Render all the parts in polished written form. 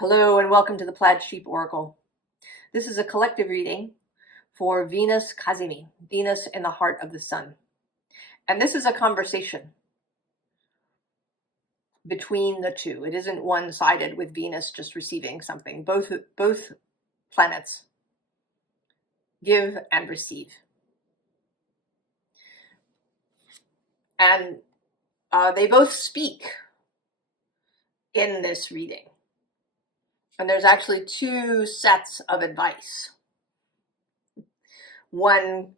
Hello and welcome to the Plaid Sheep Oracle. This is a collective reading for Venus Kazimi, Venus in the heart of the sun. And this is a conversation between the two. It isn't one-sided with Venus just receiving something. Both planets give and receive. And they both speak in this reading. And there's actually two sets of advice. One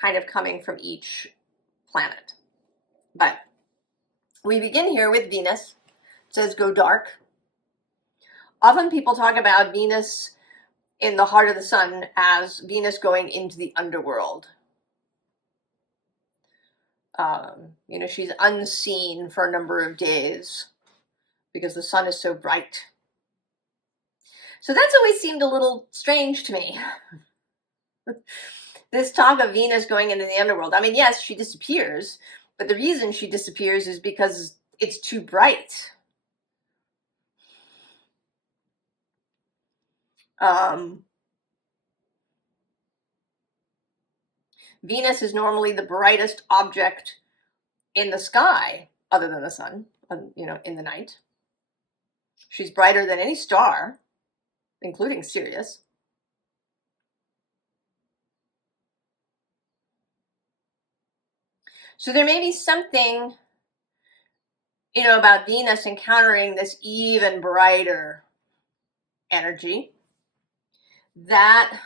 kind of coming from each planet. But we begin here with Venus. It says go dark. Often people talk about Venus in the heart of the sun as Venus going into the underworld. She's unseen for a number of days because the sun is so bright. So that's always seemed a little strange to me. This talk of Venus going into the underworld. I mean, yes, she disappears, but the reason she disappears is because it's too bright. Venus is normally the brightest object in the sky, other than the sun, in the night. She's brighter than any star, including Sirius. So there may be something, about Venus encountering this even brighter energy that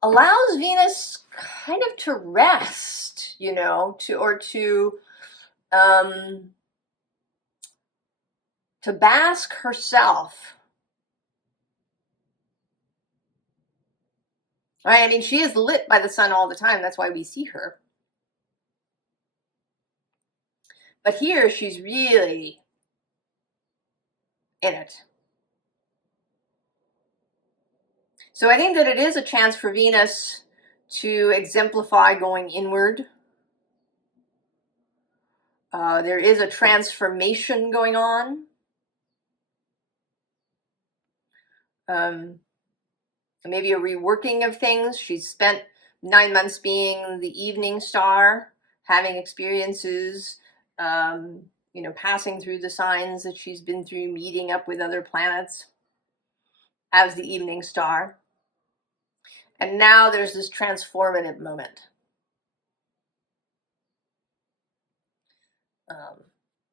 allows Venus kind of to rest, to bask herself. Right? I mean, she is lit by the sun all the time. That's why we see her. But here she's really in it. So I think that it is a chance for Venus to exemplify going inward. There is a transformation going on. Maybe a reworking of things. She's spent 9 months being the evening star, having experiences, passing through the signs that she's been through, meeting up with other planets as the evening star. And now there's this transformative moment.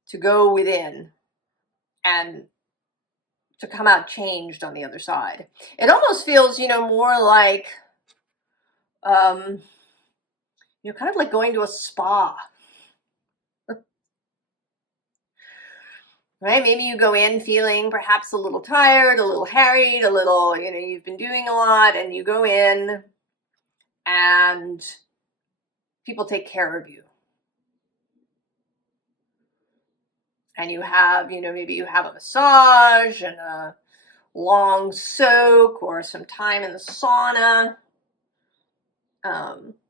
To go within and to come out changed on the other side. It almost feels, more like, kind of like going to a spa. Right? Maybe you go in feeling perhaps a little tired, a little harried, a little, you've been doing a lot, and you go in and people take care of you. And you have, maybe you have a massage and a long soak or some time in the sauna. And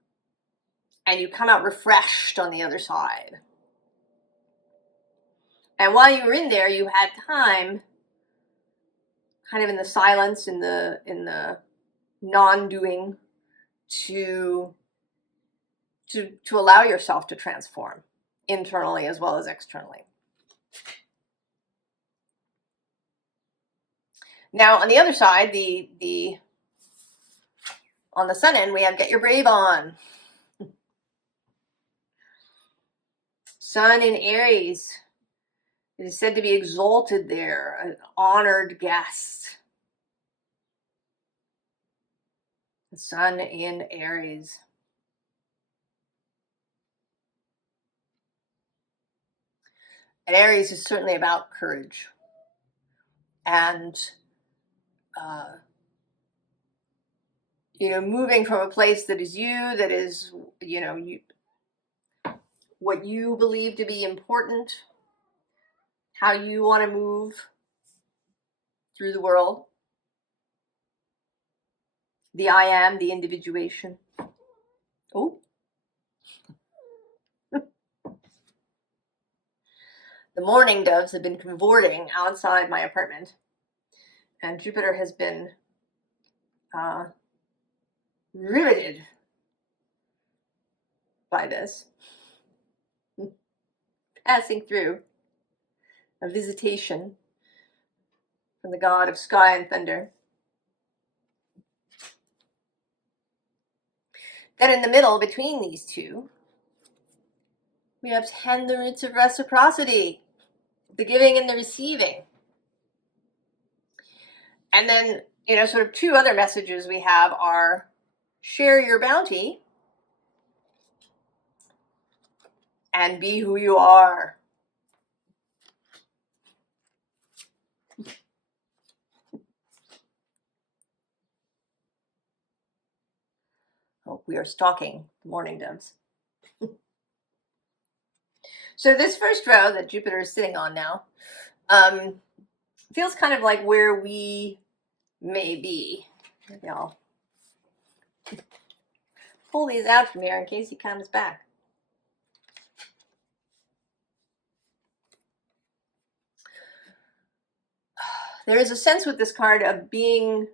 you come out refreshed on the other side. And while you were in there, you had time, kind of in the silence, in the non-doing, to allow yourself to transform internally as well as externally. Now, on the other side, on the sun end, we have Get Your Brave On. Sun in Aries. It is said to be exalted there, an honored guest. The sun in Aries. And Aries is certainly about courage. And, moving from a place that is you, that is, what you believe to be important, how you want to move through the world. The I am, the individuation. Oh. The mourning doves have been cavorting outside my apartment. And Jupiter has been riveted by this, passing through a visitation from the god of sky and thunder. Then in the middle, between these two, we have 10 the roots of reciprocity, the giving and the receiving. And then, sort of two other messages we have are share your bounty and be who you are. Oh, we are stalking the mourning doves. So this first row that Jupiter is sitting on now feels kind of like where we may be. Maybe I'll pull these out from here in case he comes back. There is a sense with this card of being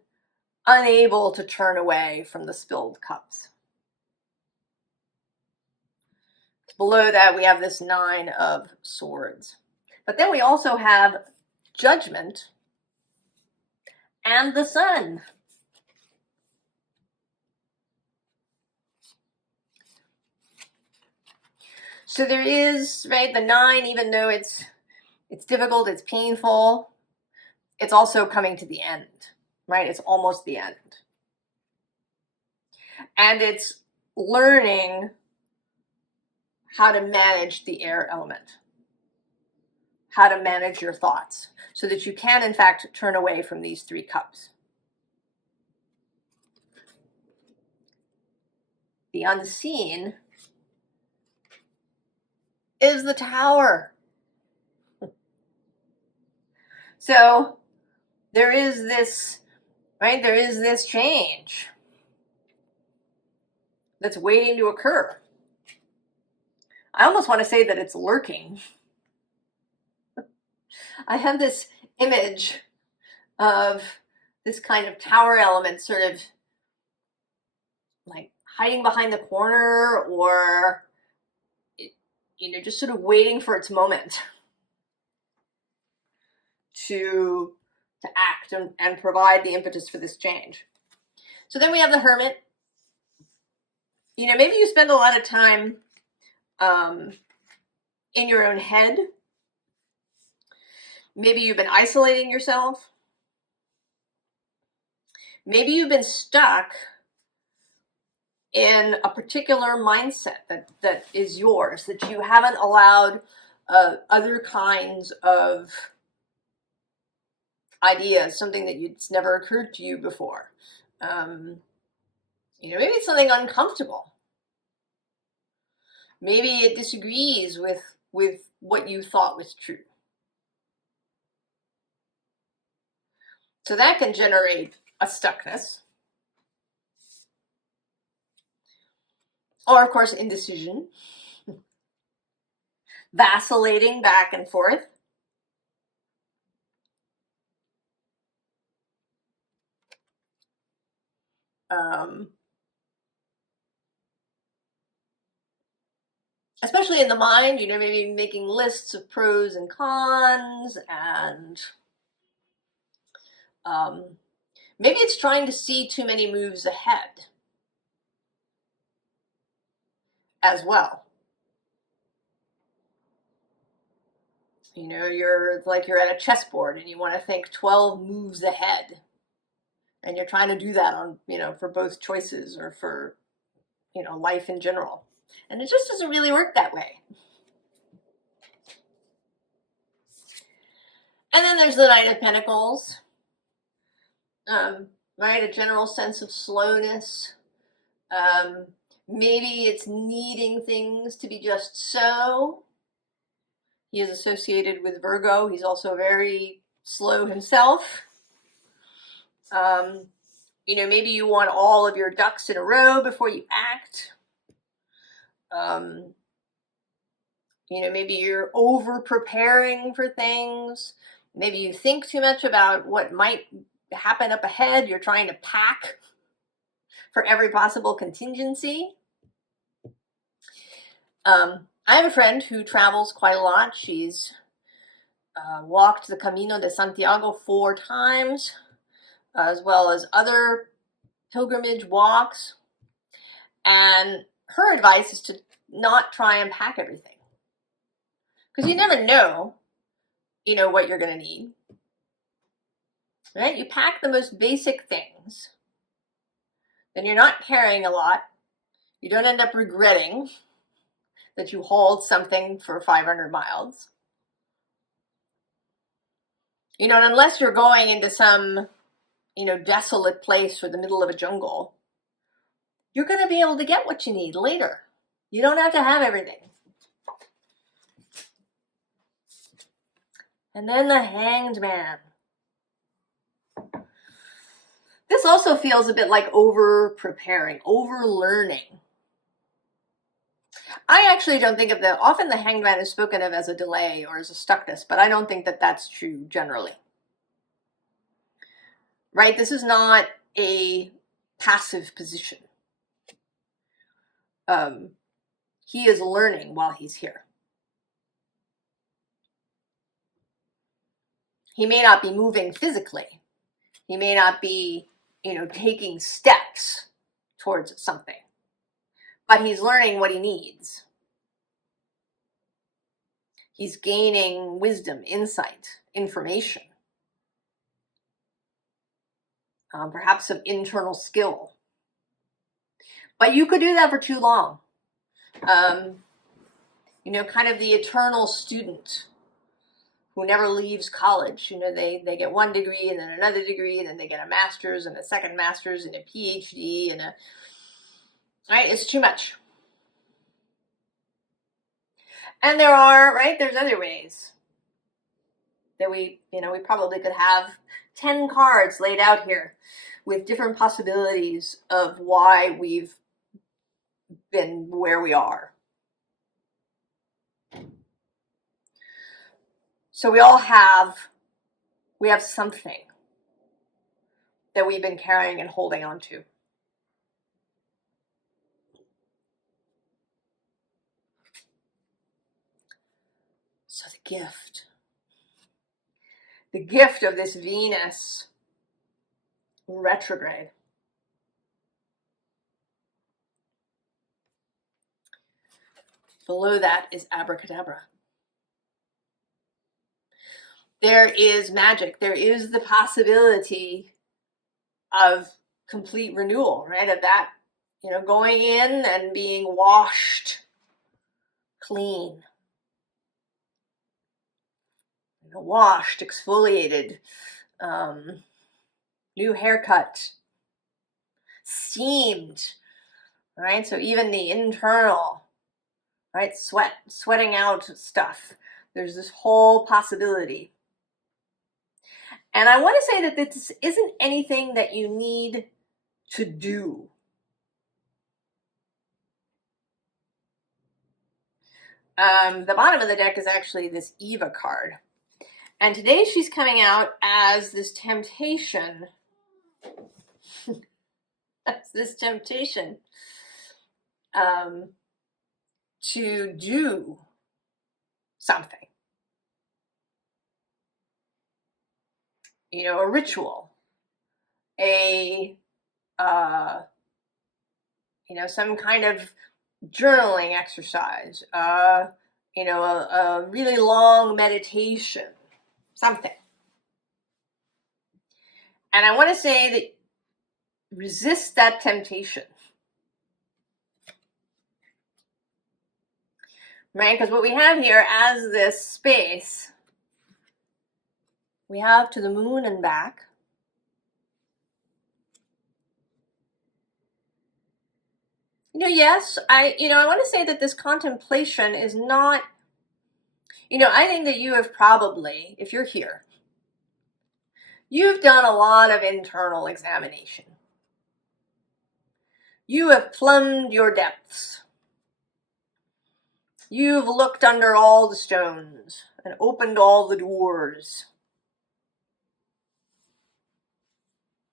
unable to turn away from the spilled cups. Below that, we have this 9 of Swords. But then we also have Judgment and the Sun. So there is, right, the 9, even though it's difficult, it's painful, it's also coming to the end, right? It's almost the end. And it's learning how to manage the air element, how to manage your thoughts, so that you can, in fact, turn away from these 3 cups. The unseen is the Tower. So there is this, right? There is this change that's waiting to occur. I almost want to say that it's lurking. I have this image of this kind of tower element sort of like hiding behind the corner, or just sort of waiting for its moment to act and provide the impetus for this change. So then we have the Hermit. Maybe you spend a lot of time in your own head. Maybe you've been isolating yourself. Maybe you've been stuck in a particular mindset that is yours, that you haven't allowed other kinds of ideas, something that it's never occurred to you before. Maybe it's something uncomfortable. Maybe it disagrees with what you thought was true. So that can generate a stuckness. Or, of course, indecision. Vacillating back and forth. Especially in the mind, maybe making lists of pros and cons, and maybe it's trying to see too many moves ahead as well. You're at a chessboard and you want to think 12 moves ahead, and you're trying to do that on, for both choices or for, life in general. And it just doesn't really work that way. And then there's the Knight of Pentacles. Right, a general sense of slowness. Maybe it's needing things to be just so. He is associated with Virgo. He's also very slow himself. Maybe you want all of your ducks in a row before you act. Maybe you're over preparing for things. Maybe you think too much about what might happen up ahead. You're trying to pack for every possible contingency. I have a friend who travels quite a lot. She's walked the Camino de Santiago 4 times, as well as other pilgrimage walks. And her advice is to not try and pack everything, because you never know, what you're going to need. Right? You pack the most basic things, then you're not carrying a lot. You don't end up regretting that you hauled something for 500 miles. And unless you're going into some, desolate place or the middle of a jungle, you're going to be able to get what you need later. You don't have to have everything. And then the Hanged Man. This also feels a bit like over-preparing, over-learning. I actually don't think often the Hanged Man is spoken of as a delay or as a stuckness, but I don't think that that's true generally. Right? This is not a passive position. He is learning while he's here. He may not be moving physically. He may not be, taking steps towards something, but he's learning what he needs. He's gaining wisdom, insight, information, perhaps some internal skill. But you could do that for too long. Kind of the eternal student who never leaves college. They get one degree and then another degree, and then they get a master's and a second master's and a PhD right? It's too much. And there's other ways that we probably could have 10 cards laid out here with different possibilities of why we've been where we are. So we have something that we've been carrying and holding on to. So the gift of this Venus retrograde. Below that is abracadabra. There is magic. There is the possibility of complete renewal, right? Of that, going in and being washed clean. Washed, exfoliated, new haircut, steamed, right? So even the internal, right? Sweating out stuff. There's this whole possibility. And I want to say that this isn't anything that you need to do. The bottom of the deck is actually this Eva card. And today she's coming out as this temptation. That's this temptation to do something. A ritual, some kind of journaling exercise, a really long meditation, something. And I want to say that resist that temptation. Right? Because what we have here as this space, we have to the moon and back. Yes, I want to say that this contemplation is not, I think that you have probably, if you're here, you've done a lot of internal examination. You have plumbed your depths. You've looked under all the stones and opened all the doors.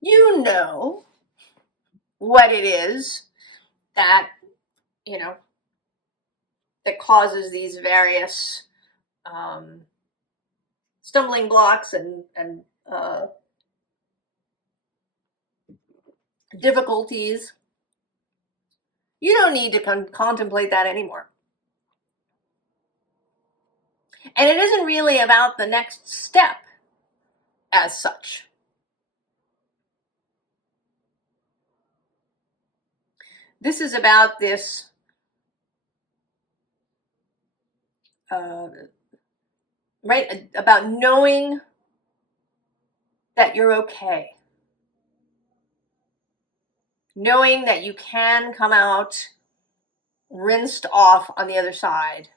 you know what it is that, you know, that causes these various stumbling blocks and difficulties. You don't need to contemplate that anymore. And it isn't really about the next step as such. This is about this right, about knowing that you're okay. Knowing that you can come out rinsed off on the other side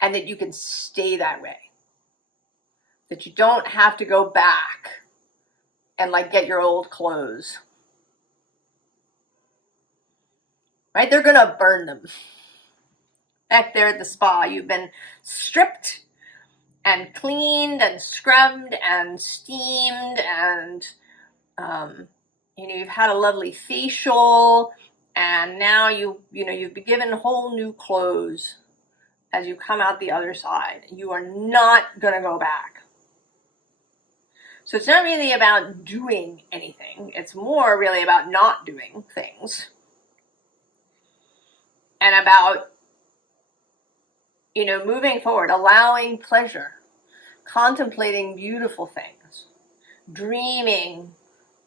and that you can stay that way. That you don't have to go back and like get your old clothes. Right? They're gonna burn them. Back there at the spa, you've been stripped and cleaned and scrubbed and steamed and you've had a lovely facial, and now you've been given whole new clothes as you come out the other side. You are not going to go back. So it's not really about doing anything. It's more really about not doing things. And about, moving forward, allowing pleasure, contemplating beautiful things, dreaming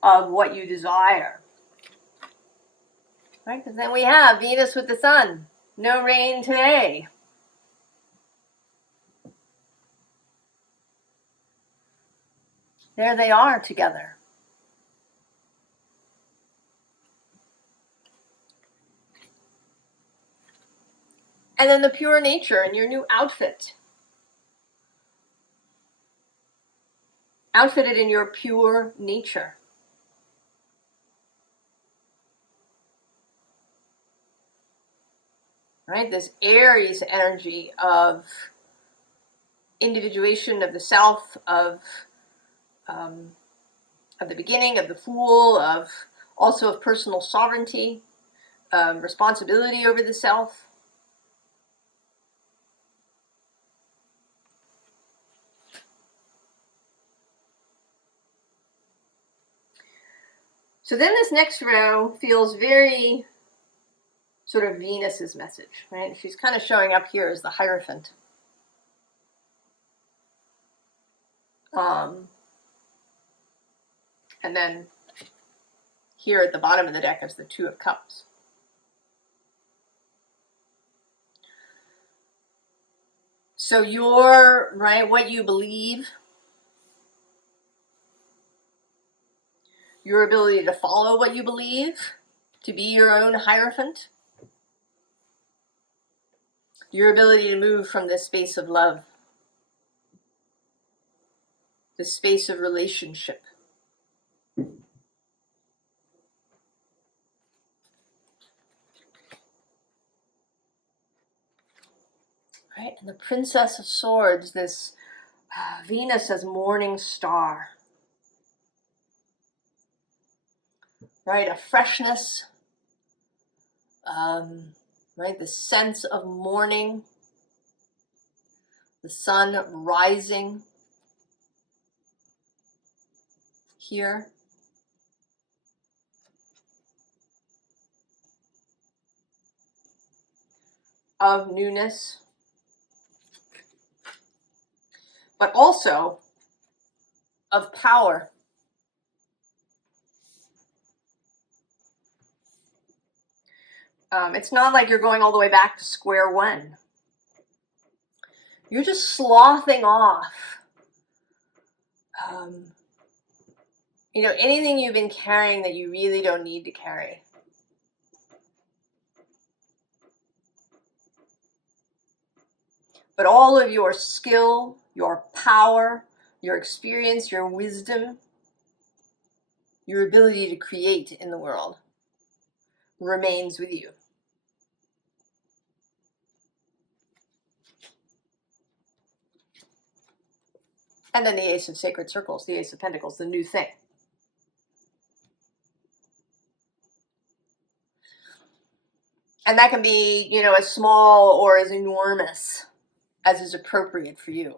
of what you desire. Right? Because then we have Venus with the sun. No rain today. There they are together. And then the pure nature and your new outfit. Outfitted in your pure nature. Right? This Aries energy of individuation of the self, of the beginning, of the Fool, also of personal sovereignty, responsibility over the self. So then this next row feels very sort of Venus's message, right? She's kind of showing up here as the Hierophant. And then here at the bottom of the deck is the Two of Cups. So what you believe, your ability to follow what you believe, to be your own Hierophant, your ability to move from this space of love, this space of relationship. Right? And the Princess of Swords, this Venus as morning star. Right? A freshness, right? The sense of morning, the sun rising here. Of newness. But also of power. It's not like you're going all the way back to square one. You're just sloughing off, anything you've been carrying that you really don't need to carry. But all of your skill, your power, your experience, your wisdom, your ability to create in the world remains with you. And then the Ace of Sacred Circles, the Ace of Pentacles, the new thing. And that can be, you know, as small or as enormous as is appropriate for you.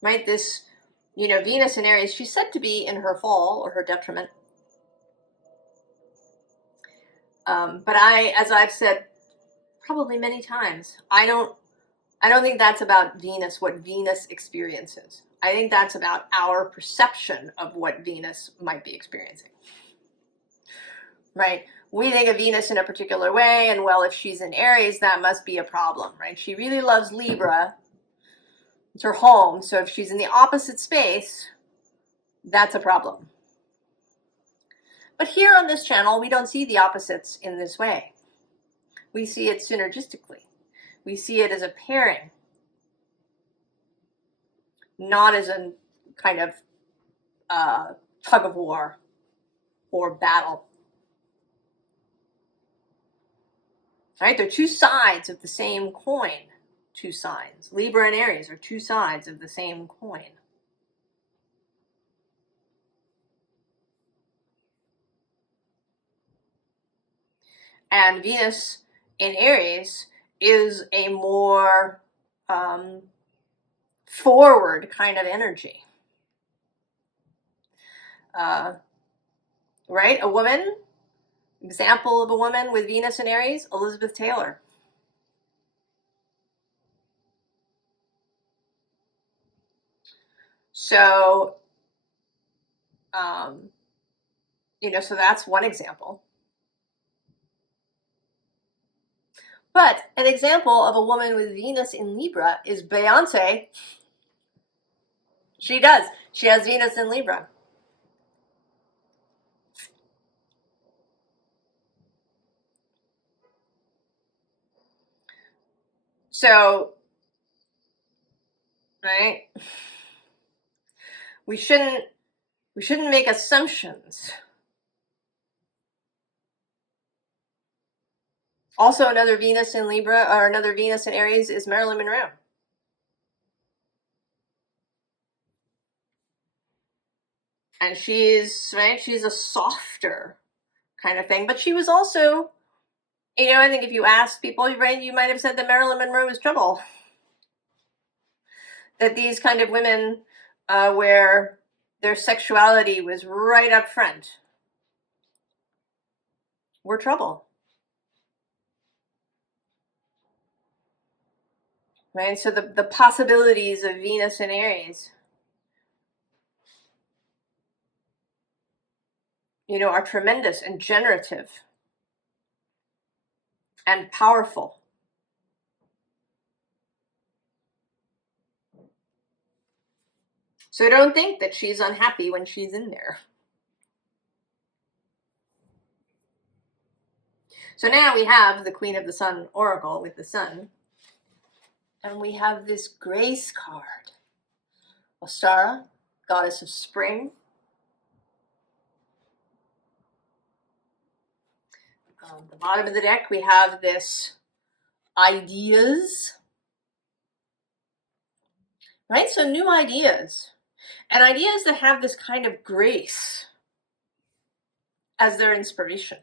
Right? This, you know, Venus in Aries, she's said to be in her fall or her detriment. But as I've said probably many times, I don't think that's about Venus, what Venus experiences. I think that's about our perception of what Venus might be experiencing. Right? We think of Venus in a particular way, and well, if she's in Aries, that must be a problem, right? She really loves Libra. It's her home, so if she's in the opposite space, that's a problem. But here on this channel, we don't see the opposites in this way. We see it synergistically. We see it as a pairing, not as a kind of tug of war or battle. Right? They're two sides of the same coin. Two sides. Libra and Aries are two sides of the same coin. And Venus in Aries is a more forward kind of energy. Right? A woman, example of a woman with Venus in Aries, Elizabeth Taylor. So, you know, so that's one example. But an example of a woman with Venus in Libra is Beyonce. She does. She has Venus in Libra. So, right? We shouldn't make assumptions. Also, another Venus in Libra or another Venus in Aries is Marilyn Monroe. And she's a softer kind of thing, but she was also, you know, I think if you ask people, right, you might have said that Marilyn Monroe was trouble. That these kind of women, where their sexuality was right up front, were trouble. Right? So the possibilities of Venus and Aries, you know, are tremendous and generative and powerful. So don't think that she's unhappy when she's in there. So now we have the Queen of the Sun Oracle with the Sun. And we have this Grace card. Ostara, goddess of spring. The bottom of the deck, we have this ideas. Right? So new ideas. And ideas that have this kind of grace as their inspiration.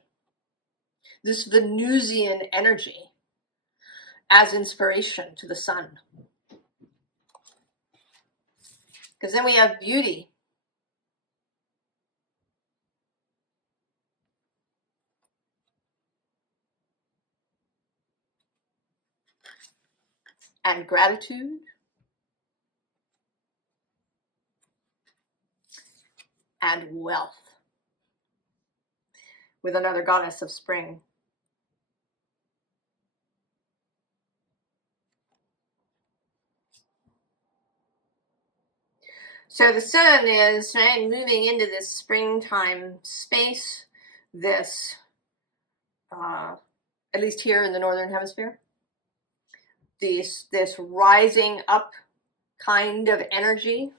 This Venusian energy as inspiration to the sun. Because then we have beauty. And gratitude. And wealth. With another goddess of spring. So the sun is moving into this springtime space, this, at least here in the Northern Hemisphere, this rising up kind of energy.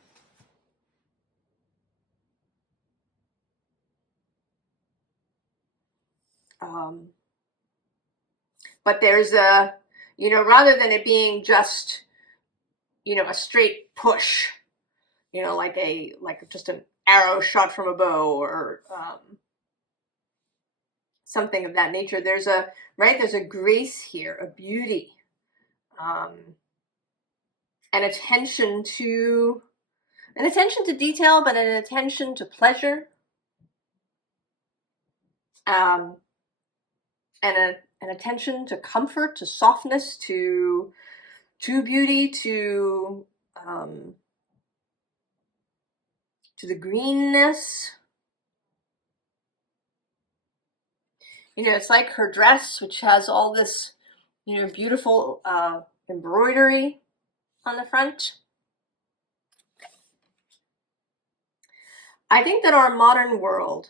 But there's a, rather than it being just, a straight push, like just an arrow shot from a bow, or something of that nature. There's a grace here, a beauty, an attention to detail, but an attention to pleasure, and an attention to comfort, to softness, to beauty, to the greenness. It's like her dress, which has all this, beautiful embroidery on the front. I think that our modern world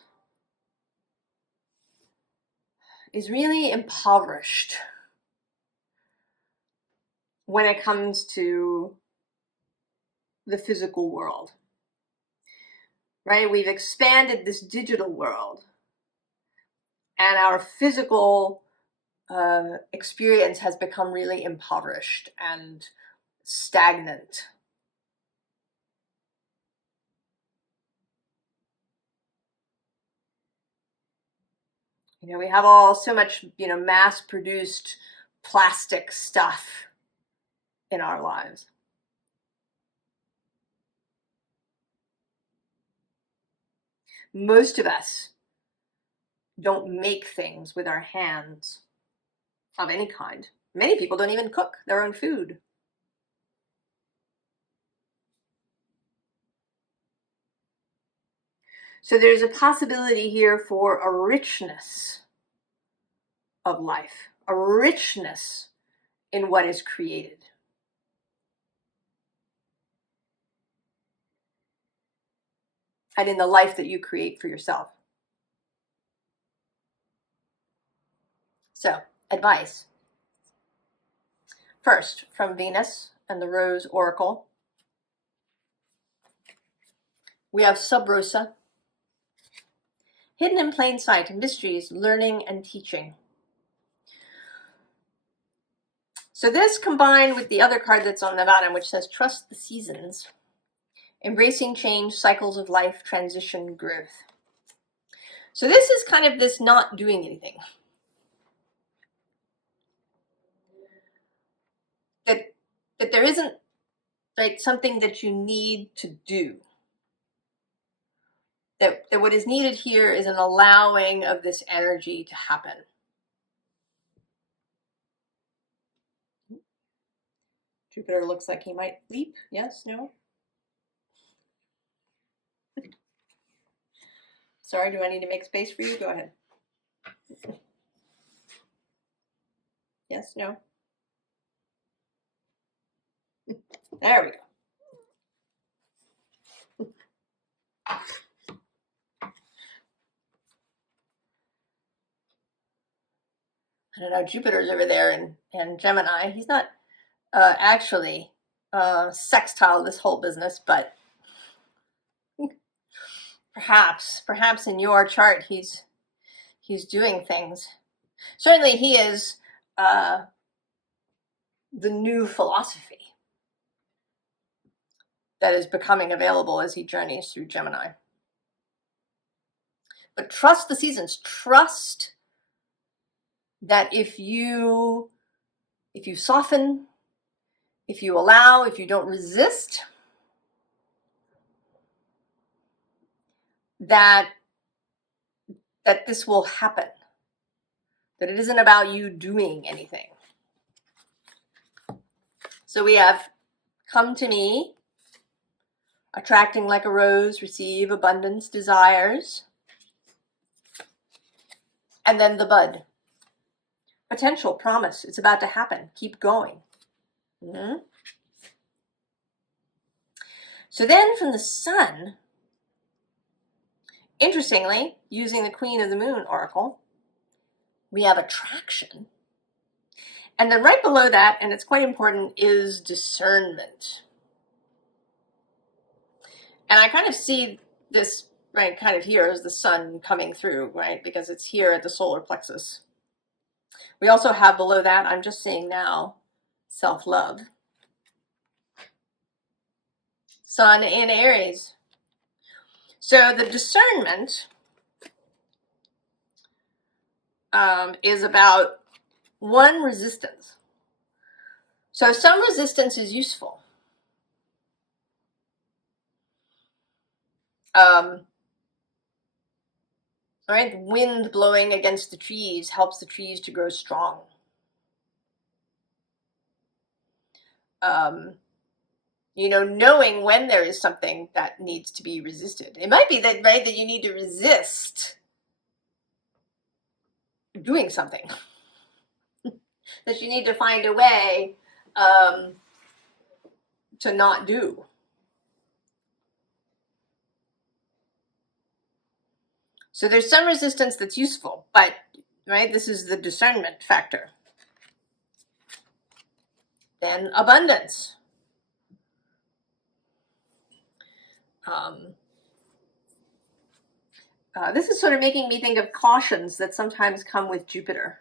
is really impoverished when it comes to the physical world, right? We've expanded this digital world, and our physical experience has become really impoverished and stagnant. We have so much, mass-produced plastic stuff in our lives. Most of us don't make things with our hands of any kind. Many people don't even cook their own food. So there's a possibility here for a richness of life, a richness in what is created. And in the life that you create for yourself. So, advice. First, from Venus and the Rose Oracle, we have Sub Rosa. Hidden in plain sight, mysteries, learning, and teaching. So this, combined with the other card that's on the bottom, which says trust the seasons, embracing change, cycles of life, transition, growth. So this is kind of this not doing anything. That there isn't like something that you need to do. That what is needed here is an allowing of this energy to happen. Jupiter looks like he might leap. Yes? No? Sorry, do I need to make space for you? Go ahead. Yes? No? There we go. I don't know, Jupiter's over there in Gemini. He's not actually sextile this whole business, but perhaps in your chart he's doing things. Certainly he is the new philosophy that is becoming available as he journeys through Gemini. But trust the seasons. Trust that if you soften, if you allow, if you don't resist, that this will happen. That it isn't about you doing anything. So we have come to me, attracting like a rose, receive abundance, desires, and then the bud. Potential, promise, it's about to happen. Keep going. Mm-hmm. So then from the Sun, interestingly, using the Queen of the Moon oracle, we have attraction. And then right below that, and it's quite important, is discernment. And I kind of see this, right, kind of here as the Sun coming through, right, because it's here at the solar plexus. We also have below that, I'm just seeing now, self-love. Sun in Aries. So the discernment is about one, resistance. So some resistance is useful. Right? Wind blowing against the trees helps the trees to grow strong. You know, knowing when there is something that needs to be resisted. It might be that, right, that you need to resist doing something. That you need to find a way to not do. So there's some resistance that's useful, but, right, this is the discernment factor. Then abundance. This is sort of making me think of cautions that sometimes come with Jupiter.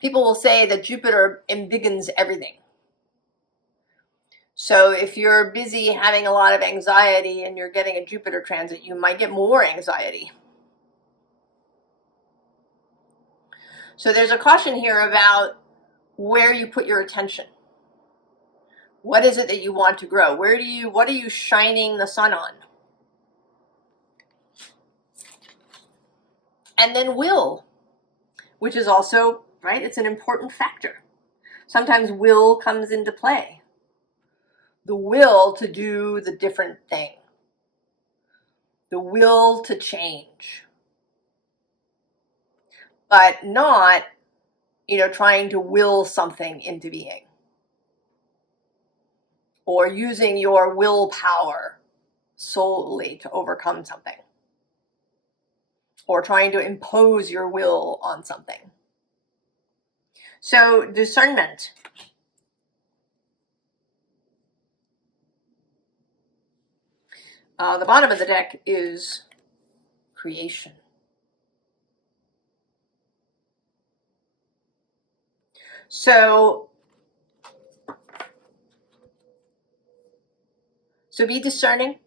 People will say that Jupiter embiggens everything. So if you're busy having a lot of anxiety and you're getting a Jupiter transit, you might get more anxiety. So there's a caution here about where you put your attention. What is it that you want to grow? What are you shining the sun on? And then will, which is also, right, it's an important factor. Sometimes will comes into play. The will to do the different thing. The will to change. But not, you know, trying to will something into being. Or using your willpower solely to overcome something. Or trying to impose your will on something. So discernment. The bottom of the deck is creation. So be discerning.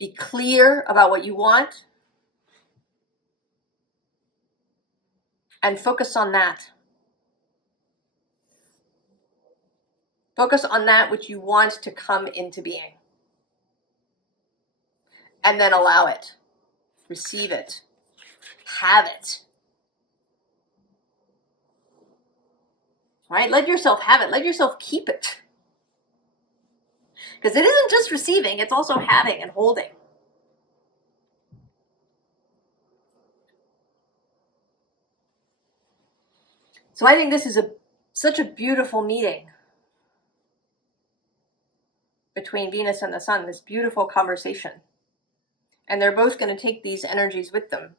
Be clear about what you want. And focus on that. Focus on that which you want to come into being. And then allow it. Receive it. Have it. Right? Let yourself have it. Let yourself keep it. Because it isn't just receiving, it's also having and holding. So I think this is such a beautiful meeting between Venus and the Sun, this beautiful conversation. And they're both going to take these energies with them,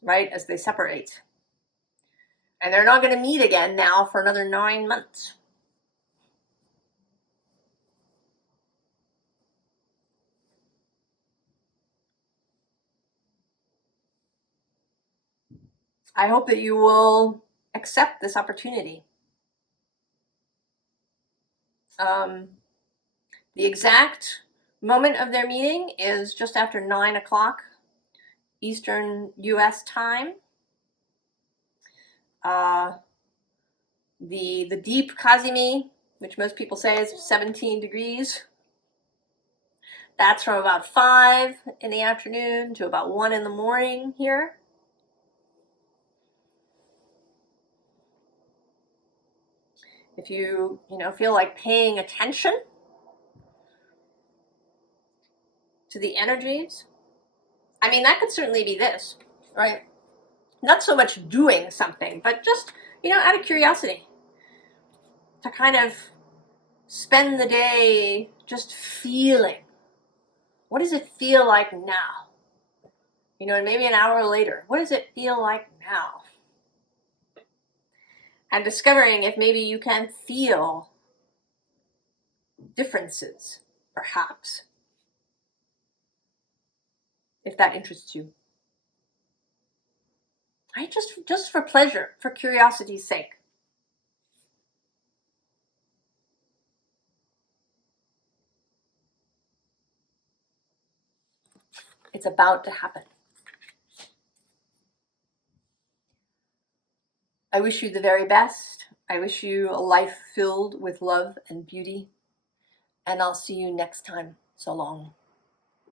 right, as they separate. And they're not going to meet again now for another 9 months. I hope that you will accept this opportunity. The exact moment of their meeting is just after 9 o'clock Eastern US time. The deep Kazimi, which most people say is 17 degrees, that's from about 5 in the afternoon to about 1 in the morning here. If you feel like paying attention to the energies, I mean, that could certainly be this, right? Not so much doing something, but just, out of curiosity, to kind of spend the day just feeling. What does it feel like now? And maybe an hour later, what does it feel like now? And discovering if maybe you can feel differences, perhaps, if that interests you. right? Just for pleasure, for curiosity's sake. It's about to happen. I wish you the very best. I wish you a life filled with love and beauty. And I'll see you next time. So long.